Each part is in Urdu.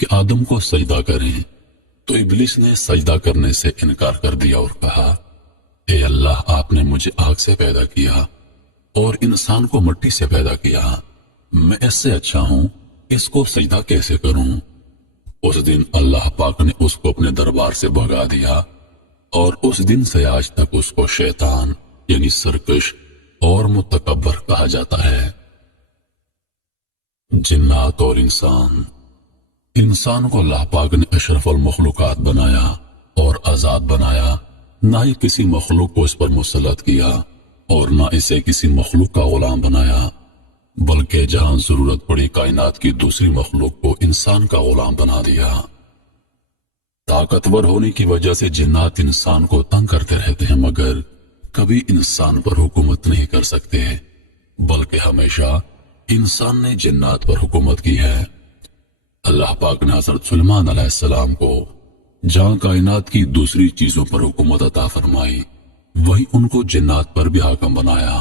کہ آدم کو سجدہ کریں، تو ابلیس نے سجدہ کرنے سے انکار کر دیا اور کہا، اے اللہ، آپ نے مجھے آگ سے پیدا کیا اور انسان کو مٹی سے پیدا کیا، میں اس سے اچھا ہوں، اس کو سجدہ کیسے کروں؟ اس دن اللہ پاک نے اس کو اپنے دربار سے بھگا دیا، اور اس دن سے آج تک اس کو شیطان یعنی سرکش اور متکبر کہا جاتا ہے۔ جنات اور انسان کو اللہ پاک نے اشرف المخلوقات بنایا اور آزاد بنایا، نہ ہی کسی مخلوق کو اس پر مسلط کیا اور نہ اسے کسی مخلوق کا غلام بنایا، بلکہ جہاں ضرورت پڑی کائنات کی دوسری مخلوق کو انسان کا غلام بنا دیا۔ طاقتور ہونے کی وجہ سے جنات انسان کو تنگ کرتے رہتے ہیں، مگر کبھی انسان پر حکومت نہیں کر سکتے، بلکہ ہمیشہ انسان نے جنات پر حکومت کی ہے۔ اللہ پاک نے حضرت سلیمان علیہ السلام کو جہاں کائنات کی دوسری چیزوں پر حکومت عطا فرمائی، وہی ان کو جنات پر بھی حاکم بنایا۔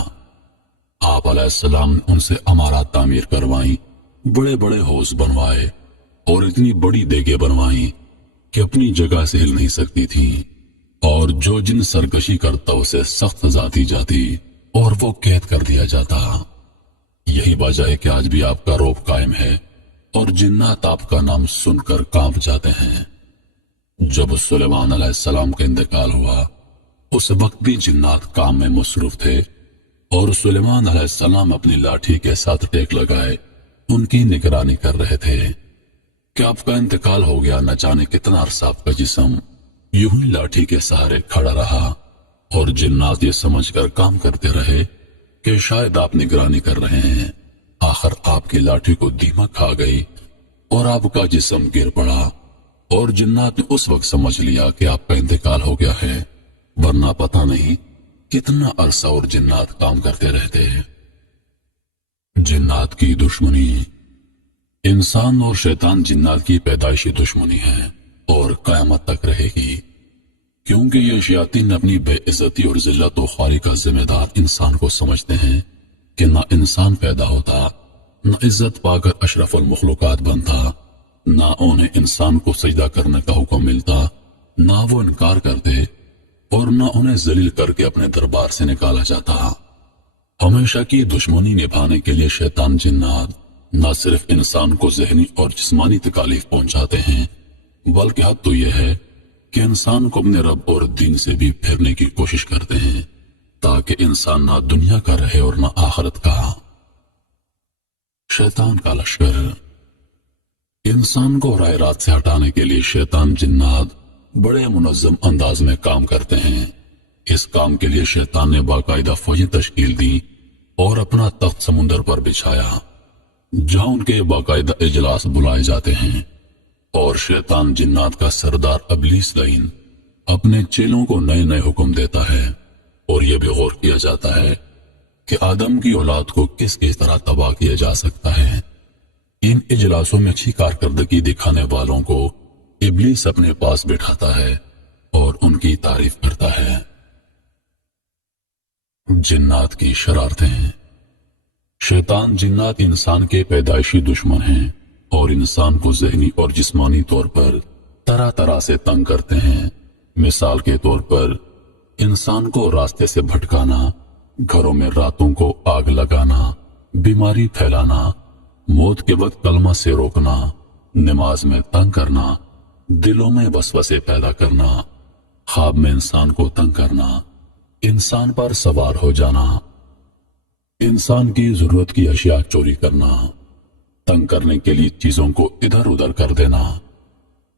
آپ علیہ السلام نے ان سے عمارات تعمیر کروائیں، بڑے بڑے حوض بنوائے اور اتنی بڑی دیگیں بنوائیں کہ اپنی جگہ سے ہل نہیں سکتی تھی، اور جو جن سرکشی کرتا اسے سخت سزا دی جاتی اور وہ قید کر دیا جاتا۔ یہی وجہ ہے کہ آج بھی آپ کا رعب قائم ہے اور جنات آپ کا نام سن کر کانپ جاتے ہیں۔ جب سلیمان علیہ السلام کا انتقال ہوا، اس وقت بھی جنات کام میں مصروف تھے، اور سلیمان علیہ السلام اپنی لاٹھی کے ساتھ ٹیک لگائے ان کی نگرانی کر رہے تھے کہ آپ کا انتقال ہو گیا۔ نہ جانے کتنا عرصہ آپ کا جسم یوں ہی لاٹھی کے سہارے کھڑا رہا، اور جنات یہ سمجھ کر کام کرتے رہے کہ شاید آپ نگرانی کر رہے ہیں۔ آخر آپ کی لاٹھی کو دیمک کھا گئی اور آپ کا جسم گر پڑا، اور جنات نے اس وقت سمجھ لیا کہ آپ کا انتقال ہو گیا ہے، ورنہ پتہ نہیں کتنا عرصہ اور جنات کام کرتے رہتے ہیں۔ جنات کی دشمنی۔ انسان اور شیطان جنات کی پیدائشی دشمنی ہے اور قیامت تک رہے گی، کیونکہ یہ شیاطین اپنی بے عزتی اور ذلت و خواری کا ذمہ دار انسان کو سمجھتے ہیں کہ نہ انسان پیدا ہوتا، نہ عزت پا کر اشرف المخلوقات بنتا، نہ انہیں انسان کو سجدہ کرنے کا حکم ملتا، نہ وہ انکار کرتے، اور نہ انہیں ذلیل کر کے اپنے دربار سے نکالا جاتا۔ ہمیشہ کی دشمنی نبھانے کے لیے شیطان جنات نہ صرف انسان کو ذہنی اور جسمانی تکالیف پہنچاتے ہیں، بلکہ حد تو یہ ہے کہ انسان کو اپنے رب اور دین سے بھی پھیرنے کی کوشش کرتے ہیں، تاکہ انسان نہ دنیا کا رہے اور نہ آخرت کا۔ شیطان کا لشکر۔ انسان کو راہ راست سے ہٹانے کے لیے شیطان جنات بڑے منظم انداز میں کام کرتے ہیں۔ اس کام کے لیے شیطان نے باقاعدہ فوجیں تشکیل دی اور اپنا تخت سمندر پر بچھایا، جہاں ان کے باقاعدہ اجلاس بلائے جاتے ہیں، اور شیطان جنات کا سردار ابلیس لعین اپنے چیلوں کو نئے نئے حکم دیتا ہے، اور یہ بھی غور کیا جاتا ہے کہ آدم کی اولاد کو کس طرح تباہ کیا جا سکتا ہے۔ ان اجلاسوں میں اچھی کارکردگی دکھانے والوں کو ابلیس اپنے پاس بٹھاتا ہے اور ان کی تعریف کرتا ہے۔ جنات کی شرارتیں۔ شیطان جنات انسان کے پیدائشی دشمن ہیں اور انسان کو ذہنی اور جسمانی طور پر طرح طرح سے تنگ کرتے ہیں۔ مثال کے طور پر انسان کو راستے سے بھٹکانا، گھروں میں راتوں کو آگ لگانا، بیماری پھیلانا، موت کے وقت کلمہ سے روکنا، نماز میں تنگ کرنا، دلوں میں وسوسے پیدا کرنا، خواب میں انسان کو تنگ کرنا، انسان پر سوار ہو جانا، انسان کی ضرورت کی اشیاء چوری کرنا، تنگ کرنے کے لیے چیزوں کو ادھر ادھر کر دینا،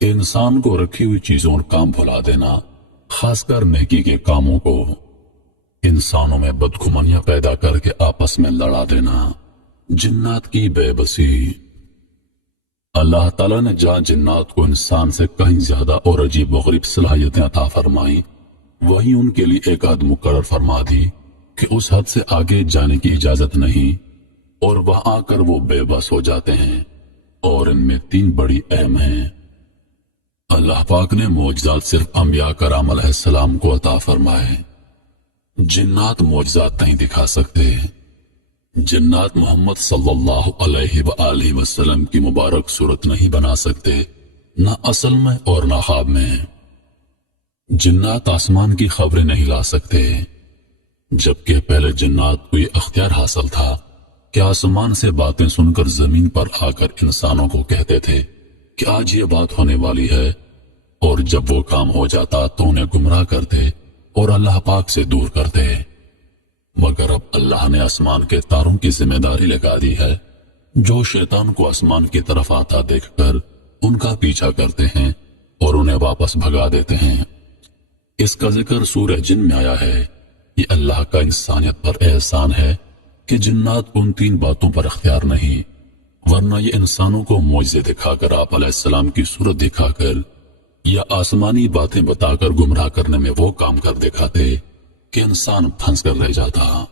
انسان کو رکھی ہوئی چیزوں اور کام بھلا دینا، خاص کر نیکی کے کاموں کو، انسانوں میں بدگمانیاں پیدا کر کے آپس میں لڑا دینا، جنات کی بے بسی۔ اللہ تعالیٰ نے جہاں جنات کو انسان سے کہیں زیادہ اور عجیب و غریب صلاحیتیں عطا فرمائیں، وہیں ان کے لیے ایک حد مقرر فرما دی کہ اس حد سے آگے جانے کی اجازت نہیں، اور وہاں آ کر وہ بے بس ہو جاتے ہیں، اور ان میں 3 بڑی اہم ہیں۔ اللہ پاک نے معجزات صرف انبیاء کرام علیہ السلام کو عطا فرمائے۔ جنات معجزات نہیں دکھا سکتے۔ جنات محمد صلی اللہ علیہ وآلہ وسلم کی مبارک صورت نہیں بنا سکتے، نہ اصل میں اور نہ خواب میں۔ جنات آسمان کی خبریں نہیں لا سکتے، جبکہ پہلے جنات کو یہ اختیار حاصل تھا کہ آسمان سے باتیں سن کر زمین پر آ کر انسانوں کو کہتے تھے کہ آج یہ بات ہونے والی ہے، اور جب وہ کام ہو جاتا تو انہیں گمراہ کرتے اور اللہ پاک سے دور کرتے۔ مگر اب اللہ نے آسمان کے تاروں کی ذمہ داری لگا دی ہے، جو شیطان کو آسمان کی طرف آتا دیکھ کر ان کا پیچھا کرتے ہیں اور انہیں واپس بھگا دیتے ہیں۔ اس کا ذکر سورہ جن میں آیا ہے۔ یہ اللہ کا انسانیت پر احسان ہے کہ جنات کو ان 3 باتوں پر اختیار نہیں، ورنہ یہ انسانوں کو معجزے دکھا کر آپ علیہ السلام کی صورت دکھا کر یا آسمانی باتیں بتا کر گمراہ کرنے میں وہ کام کر دکھاتے کہ انسان پھنس کر رہ جاتا۔